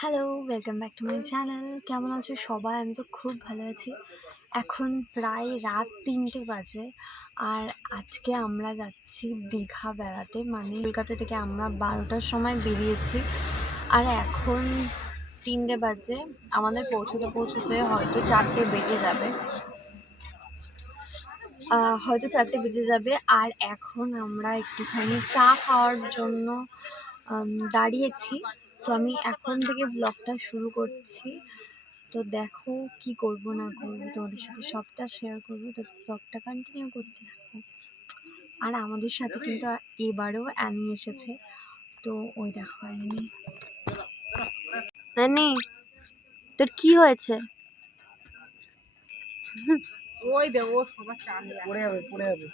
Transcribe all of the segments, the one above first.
Hello welcome back to my channel কেমন আছো সবাই? আমি তো খুব ভালো আছি। এখন প্রায় রাত তিনটে বাজে আর আজকে আমরা যাচ্ছি দীঘা বেড়াতে। মানে কলকাতা থেকে আমরা বারোটার সময় বেরিয়েছি। আর এখন তিনটে বাজে। আমাদের পৌঁছতে পৌঁছতে হয়তো চারটে বেজে যাবে। হয়তো চারটে বেজে যাবে। আর এখন আমরা একটুখানি চা খাওয়ার জন্য দাঁড়িয়েছি। তো আমি এখন থেকে ব্লগটা শুরু করছি। তো দেখো কি করব না করব তোমাদের সাথে সবটা শেয়ার করব। তো ব্লগটা কন্টিনিউ করতে থাকো। আর আমাদের সাথে কিন্তু এবারেও অ্যানি এসেছে। তো ওই দেখো অ্যানি অ্যানি তোর কি হয়েছে? ওই দে ও সবার পড়ে যাবে পড়ে যাবে।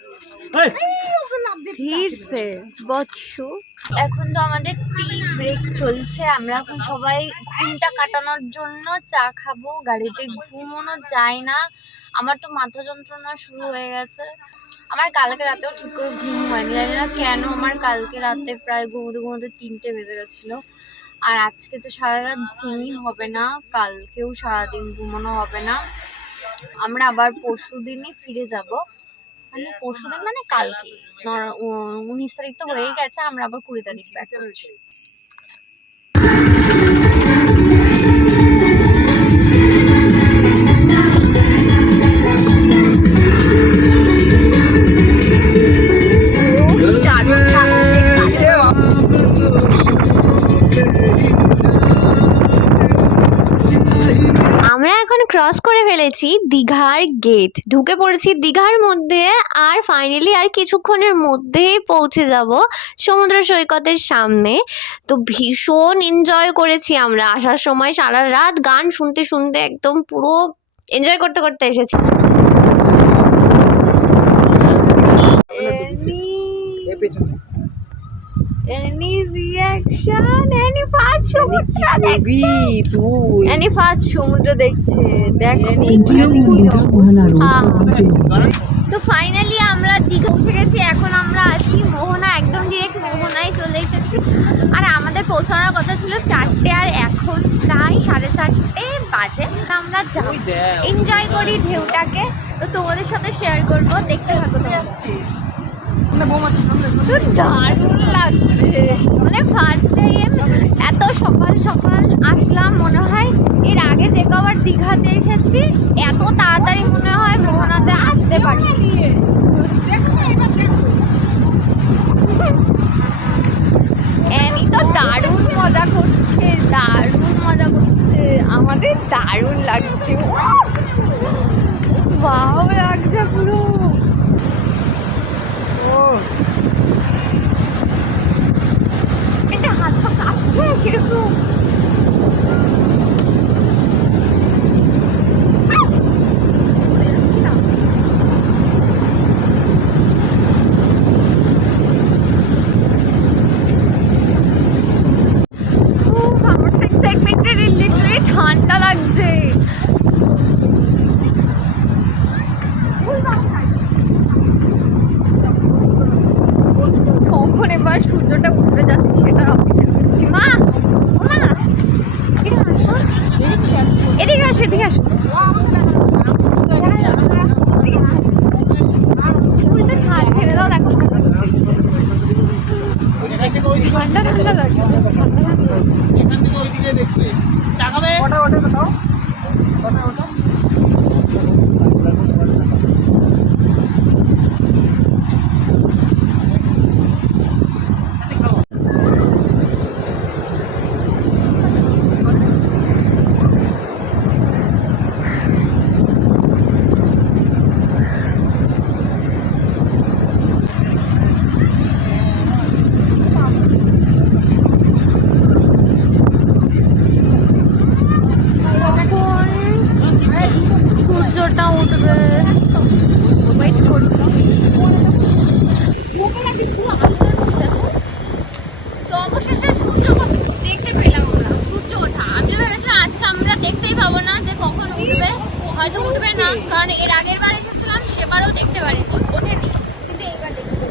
ধীর সে বৎসু। এখন তো আমাদের টি ব্রেক চলছে, আমরা এখন সবাই ঘুমটা কাটানোর জন্য চা খাব, গাড়িতে ঘুমোনো যায় না। আমার তো মাথা যন্ত্রণা শুরু হয়ে গেছে। আমার কালকে রাতেও ঠিক করে ঘুম হয়নি, জানি না কেন আমার কালকে রাতে প্রায় ঘুমোতে ঘুমোতে তিনটে বেজে গেছিল। আর আজকে তো সারা রাত ঘুমই হবে না, কালকেও সারাদিন ঘুমানো হবে না। আমরা আবার পরশু দিনই ফিরে যাব। মানে পরশু দিন মানে কালকে। উনিশ তারিখ তো হয়েই গেছে আমরা আবার কুড়ি তারিখ ব্যাক করছি। আমরা এখন ক্রস করে ফেলেছি দীঘার গেট ঢুকে পড়েছি দীঘার মধ্যে আর ফাইনালি আর কিছুক্ষণের মধ্যেই পৌঁছে যাব সমুদ্র সৈকতের সামনে। তো ভীষণ এনজয় করেছি আমরা। আসার সময় সারা রাত গান শুনতে শুনতে একদম পুরো এনজয় করতে করতে এসেছি। সমুদ্র এনি ফার্স্ট সমুদ্র দেখছে? দেখো তো ফাইনালি আমরা দীঘা পৌঁছে গেছি। এখন আমরা আছি মোহনা একদম ডিরেক্ট মোহনায় চলে এসেছি। আর আমাদের পৌঁছানোর কথা ছিল চারটে আর এখন প্রায় সাড়ে চারটে বাজে। আমরা দেখ এনজয় করি ঢেউটাকে। তো তোমাদের সাথে শেয়ার করব দেখতে থাকো তো দারুণ লাগছে। মানে ফার্স্ট টাইম এত সকাল সকাল আসলাম মনে হয় এর আগে যে কবার দীঘাতে এসেছি এত তাড়াতাড়ি মনে হয় মোহনাতে আসতে পারি তো দারুণ মজা করছে দারুণ মজা করছে আমাদের দারুণ লাগছে ভালো লাগছে পুরো ও এটা হাত পা কাঁপছে কীরকম আহ! পড়ে যাচ্ছি না। উফ, আমার তো excitement-এ literally ঠান্ডা লাগছে কখন এবার সূর্যটা উঠবে যাচ্ছে সেটার অপেক্ষা করছি মা ও মা এদিকে আসো এদিকে আসো এদিকে আসো চুলটা ছাড় ছেড়ে দাও দেখো ঠান্ডা ঠান্ডা লাগে ঠান্ডা ঠান্ডা লাগছে। এখান থেকে ওইদিকে দেখবে। চা খাবে? ওটা ওটা কোথাও ওটা ওটা কখন সূর্যটা উঠবে ওয়েট করছি তো অবশেষে সূর্য দেখতে পেলাম আমরা সূর্য ওঠা আমি ভেবেছিলাম আজকে আমরা দেখতেই পাবো না যে কখন উঠবে হয়তো উঠবে না কারণ এর আগের বার এসেছিলাম সেবারও দেখতে পারিনি ওঠেনি। কিন্তু এইবার দেখতে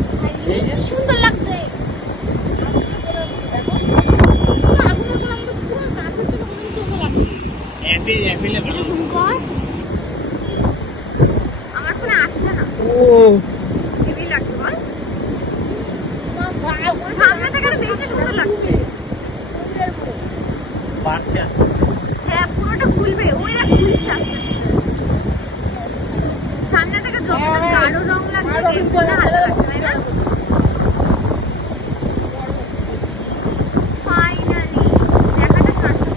সুন্দর লাগছে। আমার ফোনে আসছে না। ও। হেভি লাগছে বল। সামনে থেকে বেশি সুন্দর লাগছে। বাড়ছে হ্যাঁ পুরোটা খুলবে ওই দেখ খুলছে আস্তে আস্তে। সামনে থেকে যতটা গাঢ় রং লাগছে এর মধ্যে হালকা লাগছে তাই না ফাইনালি দেখাটা সার্থক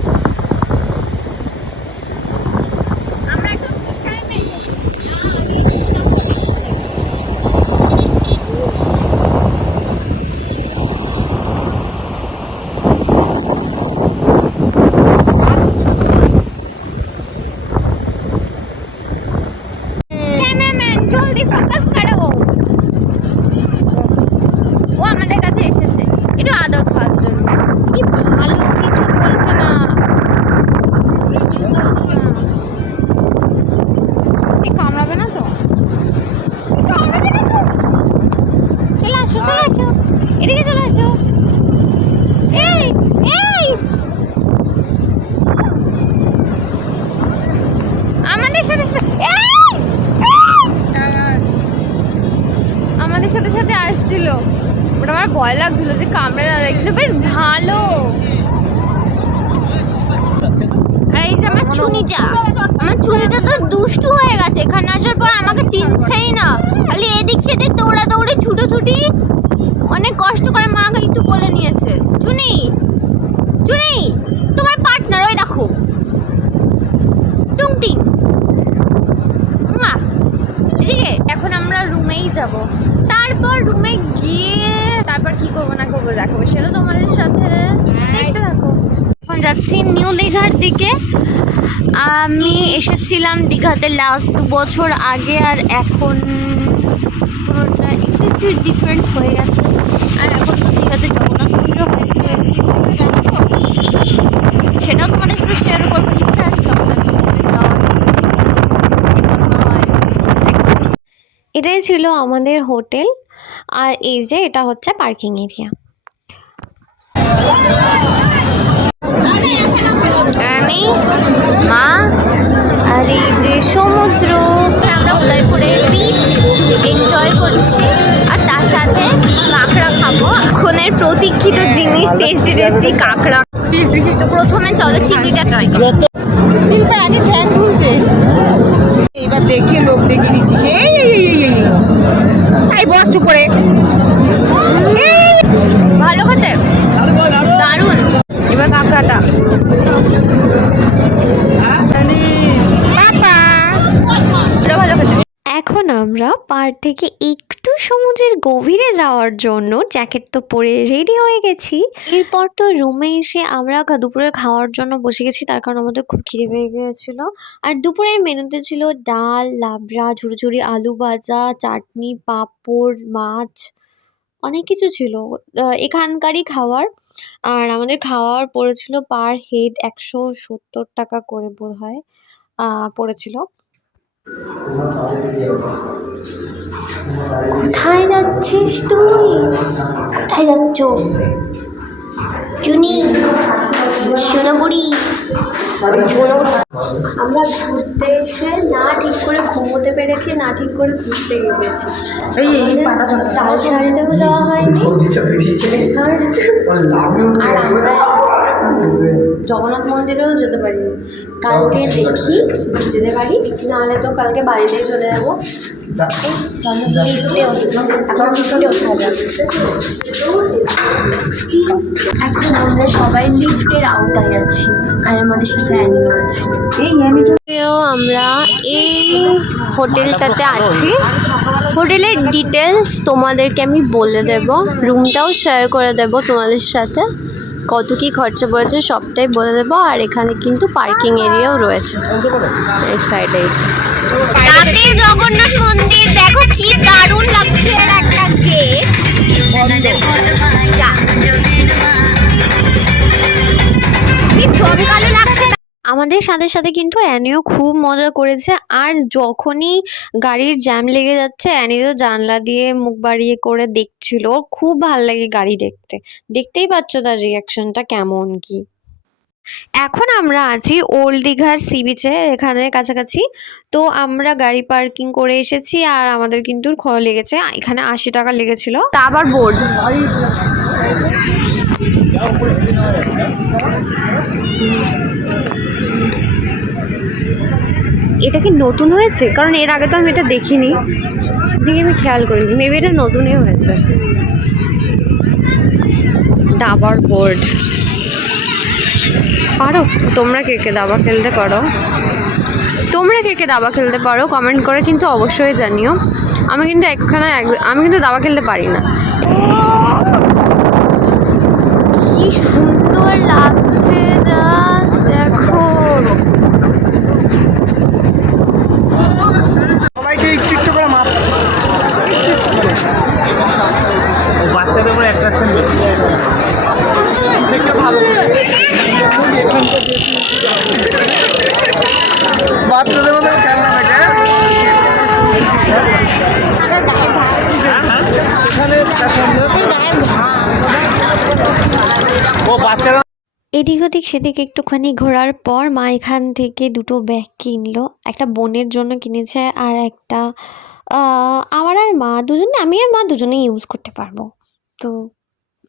আমরা একদম ঠিক টাইমে ক্যামেরাম্যান জলদি ফোকাস করো ও আমাদের কাছে এসেছে একটু আদর খাওয়ার জন্য কি ভালো কিছু বলছে না কিছু বলছে না এ কামড়াবে না তো এ কামড়াবে না তো চলে আসো চলে আসো এদিকে চলে আসো এই এই আমাদের সাথে সাথে এই! এই! আমাদের সাথে সাথে আসছিল। ওটা আমার ভয় লাগছিল যে কামড়ে না দেখছিল বেশ ভালো। আমার চুনিটা চুনিটা তো দুষ্টু হয়ে গেছে। এখানে আসার পর আমাকে চিনছেই না। খালি এদিক সেদিক ছুটোছুটি, অনেক কষ্ট করে মাকে একটু কোলে নিয়েছে। চুনি তোমার পার্টনার ওই দেখো টুংটিং মা এদিকে এখন আমরা রুমেই যাব তারপর রুমে গিয়ে তারপর কি করব দেখাবো। সেটা তোমাদের সাথে দেখতে থাকো। এখন যাচ্ছি নিউ দীঘার দিকে। আমি এসেছিলাম দীঘাতে লাস্ট দু বছর আগে আর এখন পুরোটা একটু একটু ডিফারেন্ট হয়ে গেছে। আর এখন তো দীঘাতে জগন্নাথ মন্দির হয়েছে। সেটাও তোমাদের সাথে শেয়ার করব। ইচ্ছা আছে এটাই ছিল আমাদের হোটেল। আর এই যে এটা হচ্ছে পার্কিং এরিয়া মা আর এই যে সমুদ্র আমরা উদয়পুরে বিচ এনজয় করছি। আর তার সাথে কাঁকড়া খাব। এখনের প্রতীক্ষিত জিনিস টেস্টি টেস্টি কাঁকড়া। তো প্রথমে চলো চিংড়িটা ট্রাই শিল্পা আনি ঠ্যাং খুলছে। এইবার দেখে লোক দেখিয়ে দিচ্ছিস এই এই বস চুপ করে। ভালো খেতে দারুণ এবার কাঁকড়াটা। এখন আমরা পার থেকে একটু সমুদ্রের গভীরে যাওয়ার জন্য জ্যাকেট তো পরে রেডি হয়ে গেছি। এরপর তো রুমে এসে আমরা দুপুরে খাওয়ার জন্য বসে গেছি তার কারণ আমাদের খুব খিদে পেয়ে গিয়েছিল। আর দুপুরের মেনুতে ছিল ডাল লাবড়া ঝুড়ি আলু ভাজা চাটনি পাঁপড় মাছ অনেক কিছু ছিল। এখানকারই খাওয়ার। আর আমাদের খাওয়ার পড়েছিল পার হেড একশো সত্তর টাকা করে বোধ হয় পড়েছিল। কোথায় যাচ্ছিস তুই? কোথায় যাচ্ছ? চুনি সোনাবুড়ি আমরা ঘুরতে এসে না ঠিক করে ঘুমোতে পেরেছি না ঠিক করে ঘুরতে গেছি চাল শাড়িতেও যাওয়া হয়নি। আর আর আমরা জগন্নাথ মন্দিরেও যেতে পারিনি কালকে দেখি, যেতে পারি। নাহলে তো কালকে বাড়িতেই চলে যাব। এখন আমরা সবাই লিফটের আওতায় আছি। আর আমাদের সাথে অ্যানিমা আছে। আমরা এই হোটেলটাতে আছি। হোটেলের ডিটেলস তোমাদেরকে আমি বলে দেব। রুমটাও শেয়ার করে দেব তোমাদের সাথে। কত কি খরচা পড়েছে সবটাই বলে দেবো, আর এখানে কিন্তু পার্কিং এরিয়াও রয়েছে। এই সাইডে রাতে জগন্নাথ মন্দির, দেখো কি দারুণ লাগছে আর একটা গেট কি লাগছে আমাদের সাথে সাথে কিন্তু অ্যানিও খুব মজা করেছে। আর যখনই গাড়ির জ্যাম লেগে যাচ্ছে অ্যানি তো জানলা দিয়ে মুখ বাড়িয়ে করে দেখছিল। ওর খুব ভালো লাগে গাড়ি দেখতে। দেখতেই পাচ্ছ তার রিয়াকশনটা কেমন কি। এখন আমরা আছি ওল্ড দীঘার সি বিচে এখানে কাছাকাছি। তো আমরা গাড়ি পার্কিং করে এসেছি আর আমাদের কিন্তু খ- লেগেছে। এখানে আশি টাকা লেগেছিল। তা আবার বোর্ড এটা কি নতুন হয়েছে? কারণ এর আগে তো আমি এটা দেখিনি। দিকে আমি খেয়াল করিনি। মেবি এটা নতুনই হয়েছে। দাবার বোর্ড পারো? তোমরা কে কে দাবা খেলতে পারো? তোমরা কে কে দাবা খেলতে পারো? কমেন্ট করে কিন্তু অবশ্যই জানিও। আমি কিন্তু একখানা এক- আমি কিন্তু দাবা খেলতে পারি না। কি সুন্দর লাগছে জাস্ট দেখো সবাইকে একটু একটু করে মাপ বাচ্চাদের মধ্যে খেলনা থাকে এদিক ওদিক, সেদিক একটুখানি ঘোরার পর মা এখান থেকে দুটো ব্যাগ কিনলো। একটা বোনের জন্য কিনেছে আর একটা আমার আর মা দুজনে, আমি আর মা দুজনেই ইউজ করতে পারব। তো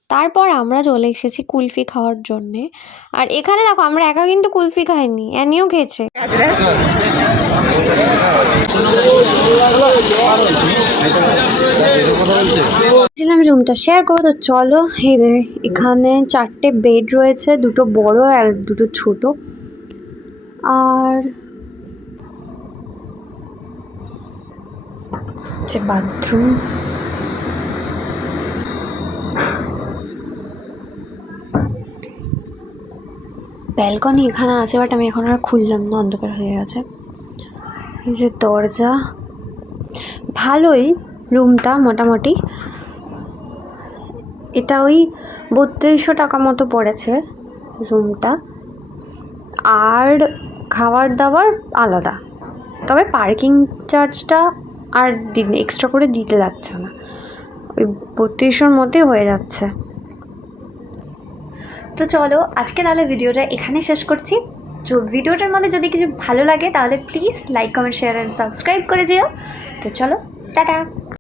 তারপর আমরা চলে এসেছি কুলফি খাওয়ার জন্যে। আর এখানে দেখো, আমরা একা কিন্তু কুলফি খাইনি অ্যানিও খেয়েছে। রুমটা শেয়ার করো তো চলো এখানে চারটে বেড রয়েছে, দুটো বড় আর দুটো ছোট। আর যে বাথরুম ব্যালকনি এখানে আছে বাট আমি এখন আর খুললাম না, অন্ধকার হয়ে গেছে। এই যে দরজা। ভালোই রুমটা মোটামুটি। এটা ওই বত্রিশশো টাকা মতো পড়েছে রুমটা আর খাবার দাবার আলাদা। তবে পার্কিং চার্জটা আর দিন এক্সট্রা করে দিতে লাগছে না। ওই বত্রিশশোর মধ্যেই হয়ে যাচ্ছে। তো চলো আজকে তাহলে ভিডিওটা এখানে শেষ করছি। তো ভিডিওটার মধ্যে যদি কিছু ভালো লাগে, তাহলে please like comment share and subscribe করে যেও। তো চলো, টাটা!